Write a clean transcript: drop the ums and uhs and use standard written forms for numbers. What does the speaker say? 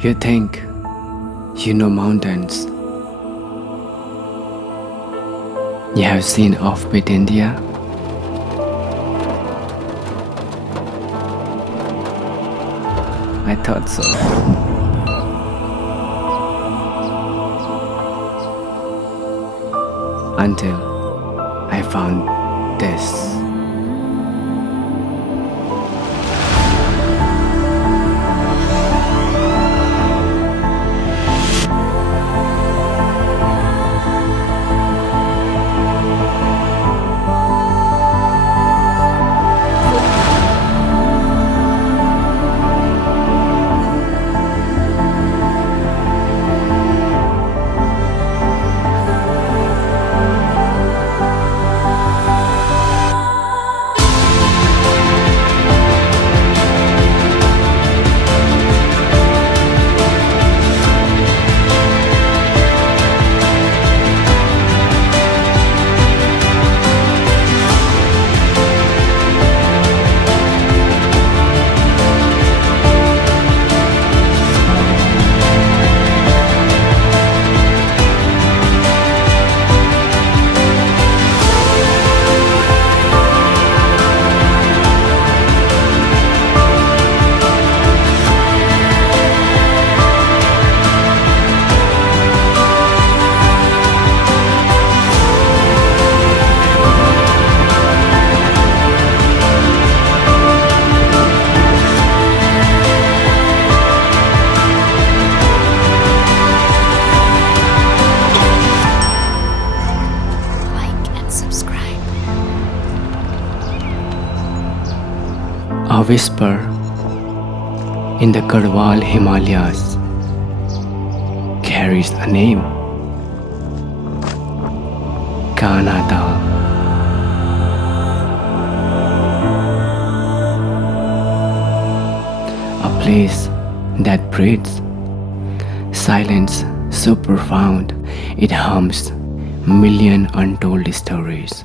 You think you know mountains. You have seen offbeat India. I thought so. Until I found this. A whisper in the Garhwal Himalayas carries a name, Kanatal. A place that breathes silence so profound it hums million untold stories.